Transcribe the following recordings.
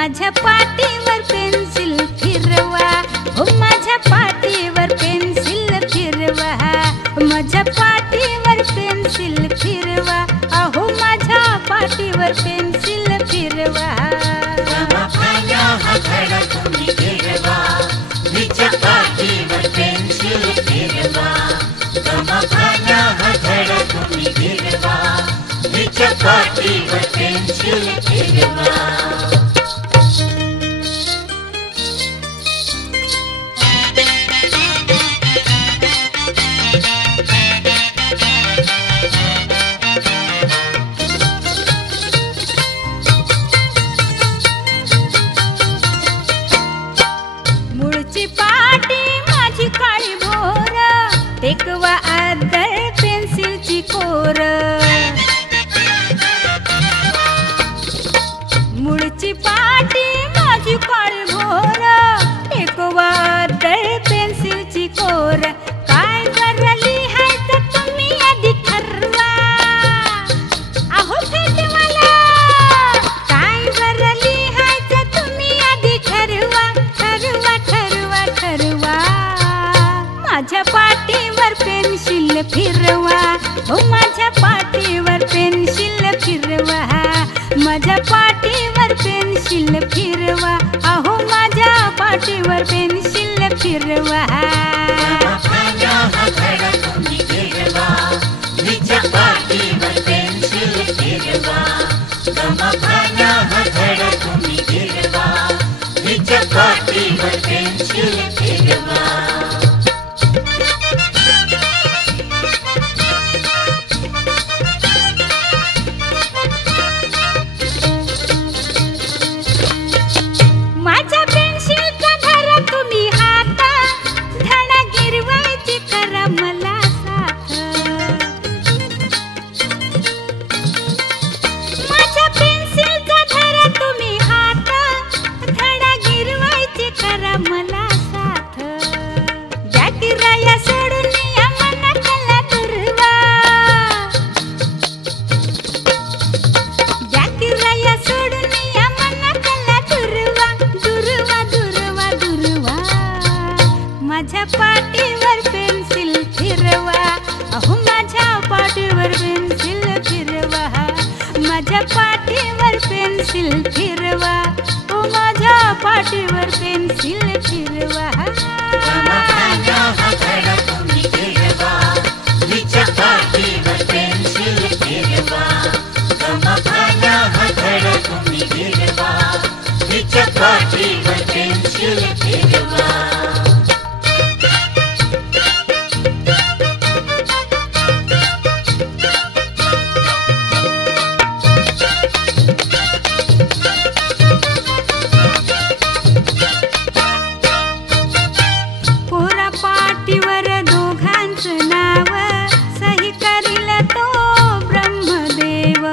माझ्या पाटीवर पेन्सिल फिरवा, हो माझ्या पाटीवर पेन्सिल फिरवा, माझ्या पाटीवर पेन्सिल फिरवा, अहो माझ्या पाटीवर पेन्सिल फिरवा। माझ्या हाताला तुम्ही फिरवा, माझ्या पाटीवर पेन्सिल फिरवा, माझ्या हाताला तुम्ही फिरवा, माझ्या पाटीवर पेन्सिल फिरवा। मूळची पाटी माझी काळी भोर, टेकवा आदळ पेन्सिलची कोर। मूळची पाटी माझी काळी भोर, टेकवा आदळ पेन्सिलची कोर। काय बरं लिहायचं तुम्ही आधी ठरवा, अहो फेटवाला काय बरं लिहायचं तुम्ही आधी ठरवा, ठरवा ठरवा ठरवा। माझ्या पाटीवर पेन्सिल फिरवा, हो माझ्या पाटीवर पेन्सिल फिरवा, माझ्या पाटीवर पेन्सिल फिरवा, अहो माझ्या पाटीवर पेन्सिल फिरवा। माझ्या हाताला तुम्ही फिरवा, माझ्या पाटीवर पेन्सिल फिरवा, माझ्या हाताला तुम्ही फिरवा, माझ्या पाटीवर पेन्सिल फिरवा। माझ्या पेन्सिलचा धरा तुम्ही हात, धडा गिरवायची करा मला साथ। माझ्या पेन्सिलचा धरा तुम्ही हात, धडा गिरवायची करा मला साथ। द्या किराया सोडून या मनातला दुर्वा, द्या किराया सोडून या मनातला दुर्वा, दुर्वा दुर्वा दुर्वा। माझ्या पाटीवर पेन्सिल फिरवा, अहो माझ्या पाटीवर पेन्सिल फिरवा, माझ्या पाटीवर पेन्सिल फिरवा, ओ माझ्या पाटीवर पेन्सिल फिरवा। माझ्या हाताला तुम्ही फिरवा, माझ्या पाटीवर पेन्सिल फिरवा, माझ्या हाताला तुम्ही फिरवा, माझ्या पाटीवर पेन्सिल फिरवा। कोरा पाटीवर दोघांचं नाव, सही करील तो ब्रह्मदेव।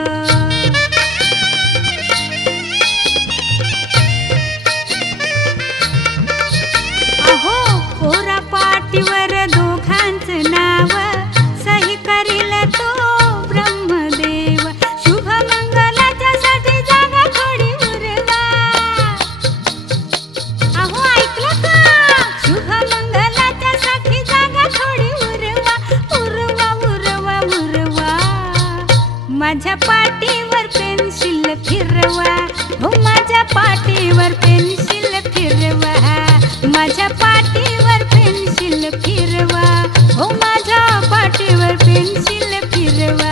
अहो कोरा पाटीवर दोघांचं नाव, सही करील तो ब्रह्मदेव। शुभ मंगलाच्या साठी जागा थोडी उरवा, अहो ऐकलं का? शुभ मंगलाच्या साठी जागा थोडी उरवा, उरवा उरवा उरवा। माझ्या पाटीवर पेन्सिल फिरवा, हो माझ्या पाटीवर पेन्सिल फिरवा, माझ्या पाटीवर पेन्सिल फिरवा, हो माझ्या पाटीवर पेन्सिल फिरवा।